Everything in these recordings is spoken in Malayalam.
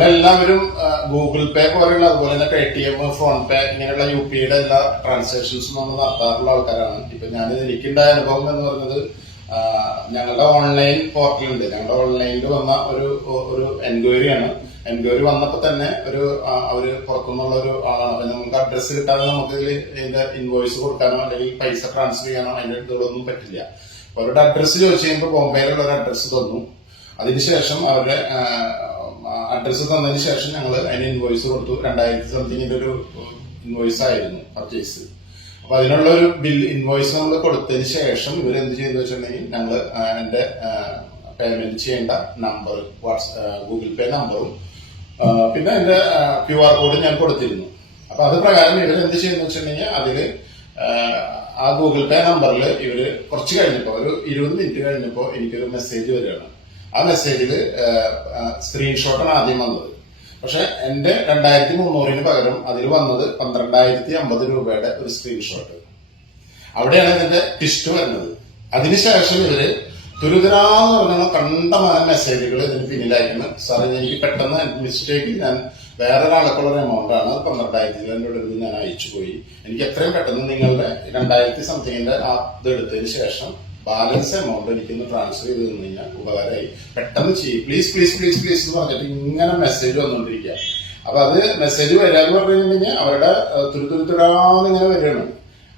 നമ്മളെല്ലാവരും ഗൂഗിൾ പേ പോലെയുള്ള അതുപോലെ തന്നെ Paytm PhonePe ഇങ്ങനെയുള്ള യു പി ഐയുടെ എല്ലാ ട്രാൻസാക്ഷൻസും നമ്മൾ നടത്താറുള്ള ആൾക്കാരാണ്. ഇപ്പൊ ഞാൻ എനിക്കുണ്ടായ അനുഭവം എന്ന് പറയുന്നത് ഞങ്ങളുടെ ഓൺലൈൻ പോർട്ടലുണ്ട് ഞങ്ങളുടെ ഓൺലൈനിൽ വന്ന ഒരു ഒരു എൻക്വയറിയാണ് എൻക്വയറി വന്നപ്പോൾ തന്നെ ഒരു അവർ പുറത്തുനിന്നുള്ള ഒരു ആളാണ്. അപ്പൊ നമുക്ക് അഡ്രസ്സ് കിട്ടാതെ നമുക്ക് ഇതിന്റെ ഇൻവോയ്സ് കൊടുക്കാനോ അല്ലെങ്കിൽ പൈസ ട്രാൻസ്ഫർ ചെയ്യാനോ അതിന്റെ ഇതൊന്നും പറ്റില്ല. അവരുടെ അഡ്രസ്സ് ചോദിച്ചു കഴിയുമ്പോൾ ബോംബെയിലുള്ള ഒരു അഡ്രസ്സ് തന്നു. അതിനുശേഷം അവരുടെ അഡ്രസ്സ് തന്നതിന് ശേഷം ഞങ്ങൾ അതിന് ഇൻവോയ്സ് കൊടുത്തു. രണ്ടായിരത്തി സംതിങ്ങിന്റെ ഒരു ഇൻവോയ്സ് ആയിരുന്നു പർച്ചേസ് അപ്പൊ അതിനുള്ള ഒരു ബിൽ ഇൻവോയ്സ് നമ്മൾ കൊടുത്തതിന് ശേഷം ഇവർ എന്ത് ചെയ്യുന്ന വെച്ചിട്ടുണ്ടെങ്കിൽ ഞങ്ങൾ എന്റെ പേയ്മെന്റ് ചെയ്യേണ്ട നമ്പർ വാട്സ് ഗൂഗിൾ പേ നമ്പറും പിന്നെ എന്റെ ക്യു ആർ കോഡ് ഞാൻ കൊടുത്തിരുന്നു. അപ്പൊ അത് പ്രകാരം ഇവർ എന്ത് ചെയ്യുന്ന വെച്ചിട്ടുണ്ടെങ്കിൽ അതിൽ ആ, ഗൂഗിൾ പേ നമ്പറിൽ ഇവർ കുറച്ച് കഴിഞ്ഞപ്പോ ഒരു ഇരുപത് മിനിറ്റ് കഴിഞ്ഞപ്പോ എനിക്കൊരു മെസ്സേജ് വരികയാണ്. ആ മെസ്സേജിൽ സ്ക്രീൻഷോട്ടാണ് ആദ്യം വന്നത്. പക്ഷെ എന്റെ രണ്ടായിരത്തി മുന്നൂറിന് പകരം അതിൽ വന്നത് പന്ത്രണ്ടായിരത്തി അമ്പത് രൂപയുടെ ഒരു സ്ക്രീൻഷോട്ട് അവിടെയാണ് ഇതിന്റെ ടിസ്റ്റ് വരുന്നത്. അതിനുശേഷം ഇവർ തുരുതരാന്ന് പറഞ്ഞ കണ്ടമാനം മെസ്സേജുകൾ ഇതിന് പിന്നിലായിരുന്നു സാറേ എനിക്ക് പെട്ടെന്ന് മിസ്റ്റേക്ക് ഞാൻ വേറൊരാൾക്കുള്ള ഒരു എമൗണ്ട് ആണ് അത് പന്ത്രണ്ടായിരത്തി രൂപ ഞാൻ അയച്ചു പോയി എനിക്ക് എത്രയും പെട്ടെന്ന് നിങ്ങളുടെ രണ്ടായിരത്തി സംതിങ്ങിന്റെ ആ ഇത് എടുത്തതിന് ശേഷം ബാലൻസ് എമൗണ്ട് എനിക്കൊന്ന് ട്രാൻസ്ഫർ ചെയ്ത് തന്നു കഴിഞ്ഞാൽ ഉപകാരമായി. പെട്ടെന്ന് ചെയ്യും. പ്ലീസ് പ്ലീസ് പ്ലീസ് പ്ലീസ് എന്ന് പറഞ്ഞിട്ട് ഇങ്ങനെ മെസ്സേജ് വന്നുകൊണ്ടിരിക്കുക അപ്പൊ അത് മെസ്സേജ് വരാന്ന് പറഞ്ഞു അവരുടെ തുരുത്തുരുത്തിടാന്ന് ഇങ്ങനെ വരികയാണ്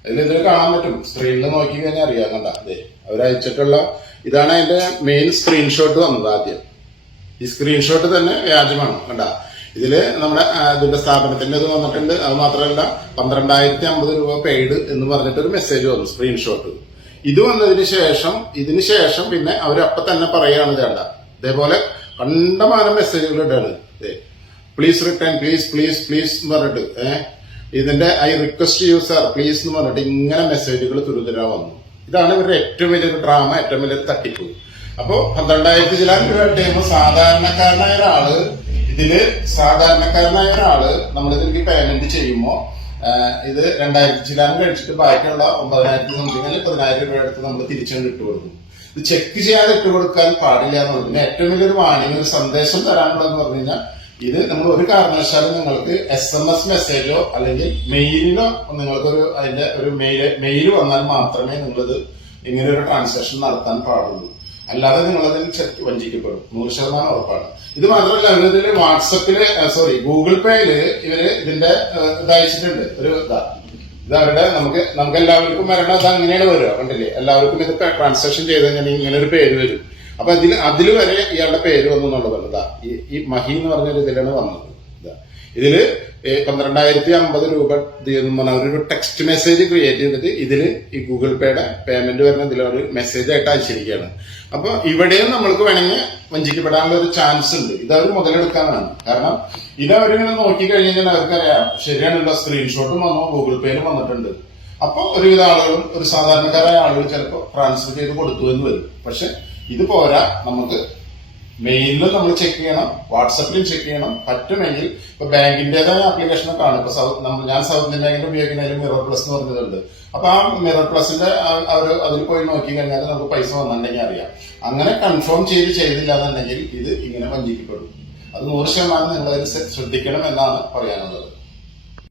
അതിൽ ഇതിൽ കാണാൻ പറ്റും. സ്ക്രീനിൽ നോക്കി കഴിഞ്ഞാൽ അറിയാം. കണ്ട? അതെ അവരയച്ചിട്ടുള്ള ഇതാണ് അതിന്റെ മെയിൻ സ്ക്രീൻഷോട്ട് വന്നത് ആദ്യം. ഈ സ്ക്രീൻഷോട്ട് തന്നെ വ്യാജമാണ്. കണ്ട? ഇതിൽ നമ്മുടെ ഇതിന്റെ സ്ഥാപനത്തിന്റെ ഇത് വന്നിട്ടുണ്ട്. അത് മാത്രമല്ല പന്ത്രണ്ടായിരത്തി അമ്പത് രൂപ പെയ്ഡ് എന്ന് പറഞ്ഞിട്ട് ഒരു മെസ്സേജ് വന്നു. സ്ക്രീൻഷോട്ട് ഇത് വന്നതിന് ശേഷം ഇതിന് ശേഷം പിന്നെ അവരപ്പൊ തന്നെ പറയാണ് വേണ്ട ഇതേപോലെ കണ്ടമാനം മെസ്സേജുകൾ ഇടാണ് please return please please please എന്ന് പറഞ്ഞിട്ട് ഏഹ് ഇതിന്റെ I request you sir please എന്ന് പറഞ്ഞിട്ട് ഇങ്ങനെ മെസ്സേജുകൾ തുരുതുരാ വന്നു. ഇതാണ് ഇവരുടെ ഏറ്റവും വലിയൊരു ഡ്രാമ ഏറ്റവും വലിയൊരു തട്ടിപ്പ്. അപ്പോ പന്ത്രണ്ടായിരത്തി ചില സാധാരണക്കാരനായ ഒരാൾ ഇതിൽ സാധാരണക്കാരനായ ഒരാൾ നമ്മളിതിലേക്ക് പേയ്മെന്റ് ചെയ്യുമ്പോ ഇത് രണ്ടായിരത്തി ചിലാൻ കഴിച്ചിട്ട് ബാക്കിയുള്ള ഒമ്പതിനായിരത്തി സംതിങ് അല്ലെങ്കിൽ പതിനായിരം രൂപ എടുത്ത് നമ്മൾ തിരിച്ചു ഇട്ട് കൊടുക്കും. ഇത് ചെക്ക് ചെയ്യാതെ ഇട്ട് കൊടുക്കാൻ പാടില്ല എന്നുള്ളത് പിന്നെ ഏറ്റവും വലിയൊരു വാണിംഗ് ഒരു സന്ദേശം തരാനുള്ളതെന്ന് പറഞ്ഞു കഴിഞ്ഞാൽ ഇത് നമ്മൾ ഒരു കാരണവശാലും നിങ്ങൾക്ക് എസ് എം എസ് മെസ്സേജോ അല്ലെങ്കിൽ മെയിലിലോ നിങ്ങൾക്കൊരു അതിന്റെ ഒരു മെയിൽ മെയിൽ വന്നാൽ മാത്രമേ നിങ്ങളിത് ഇങ്ങനെ ഒരു ട്രാൻസാക്ഷൻ നടത്താൻ പാടുള്ളൂ. അല്ലാതെ നിങ്ങളതിൽ ചെക്ക് വഞ്ചിക്കപ്പെടും. നൂറ് ശതമാനം ഉറപ്പാണ്. ഇത് മാത്രമല്ല ഇതിൽ വാട്സപ്പിൽ സോറി ഗൂഗിൾ പേയിൽ ഇവർ ഇതിന്റെ ഇതയച്ചിട്ടുണ്ട് ഒരു ഇതാ ഇത് അവരുടെ നമുക്ക് നമുക്ക് എല്ലാവർക്കും വരണം. അത് അങ്ങനെയാണ് വരിക കണ്ടില്ലേ? എല്ലാവർക്കും ഇത് ട്രാൻസാക്ഷൻ ചെയ്ത് കഴിഞ്ഞാൽ ഇങ്ങനെ ഒരു പേര് വരും. അപ്പൊ അതിൽ അതിൽ വരെ ഇയാളുടെ പേര് വന്നു എന്നുള്ളതാണ്. ഇതാ ഈ മഹി എന്ന് പറഞ്ഞൊരു ഇതിലാണ് വന്നത്. ഇതാ ഇതിൽ ഏ, പന്ത്രണ്ടായിരത്തി അമ്പത് രൂപ ഒരു ടെക്സ്റ്റ് മെസ്സേജ് ക്രിയേറ്റ് ചെയ്തിട്ട് ഇതിൽ ഈ ഗൂഗിൾ പേയുടെ പേയ്മെന്റ് വരുന്ന ഇതിൽ ഒരു മെസ്സേജ് ആയിട്ട് അയച്ചിരിക്കുകയാണ്. അപ്പൊ ഇവിടെയും നമ്മൾക്ക് വേണമെങ്കിൽ വഞ്ചിക്കപ്പെടാനുള്ള ഒരു ചാൻസ് ഉണ്ട്. ഇത് അവർ മുതലെടുക്കാനാണ്. കാരണം ഇത് അവരിങ്ങനെ നോക്കി കഴിഞ്ഞാൽ അവർക്കറിയാം ശരിയാണല്ലോ സ്ക്രീൻഷോട്ടും വന്നു ഗൂഗിൾ പേയിലും വന്നിട്ടുണ്ട്. അപ്പൊ ഒരുവിധ ആളുകളും ഒരു സാധാരണക്കാരായ ആളുകൾ ചിലപ്പോൾ ട്രാൻസ്ഫർ ചെയ്ത് കൊടുത്തു എന്ന് വരും. പക്ഷെ ഇത് പോരാ നമുക്ക് മെയിലിലും നമ്മൾ ചെക്ക് ചെയ്യണം വാട്സപ്പിലും ചെക്ക് ചെയ്യണം. പറ്റുമെങ്കിൽ ഇപ്പൊ ബാങ്കിന്റേതായ ആപ്ലിക്കേഷനൊക്കെ ആണ്. ഇപ്പൊ സൗത്ത് നമ്മൾ ഞാൻ സൗത്ത് ഇന്ത്യൻ ബാങ്കിന്റെ ഉപയോഗിക്കുന്നതിൽ മിറർ പ്ലസ് എന്ന് പറഞ്ഞതുണ്ട് അപ്പൊ ആ മിറർ പ്ലസിന്റെ അവർ അതിൽ പോയി നോക്കി കഴിഞ്ഞാൽ നമുക്ക് പൈസ വന്നിട്ടുണ്ടെങ്കിൽ അറിയാം. അങ്ങനെ കൺഫേം ചെയ്ത് ചെയ്തില്ല എന്നുണ്ടെങ്കിൽ ഇത് ഇങ്ങനെ വഞ്ചിക്കപ്പെടും. അത് നൂറ് ശതമാനം നിങ്ങൾ ശ്രദ്ധിക്കണം എന്നാണ് പറയാനുള്ളത്.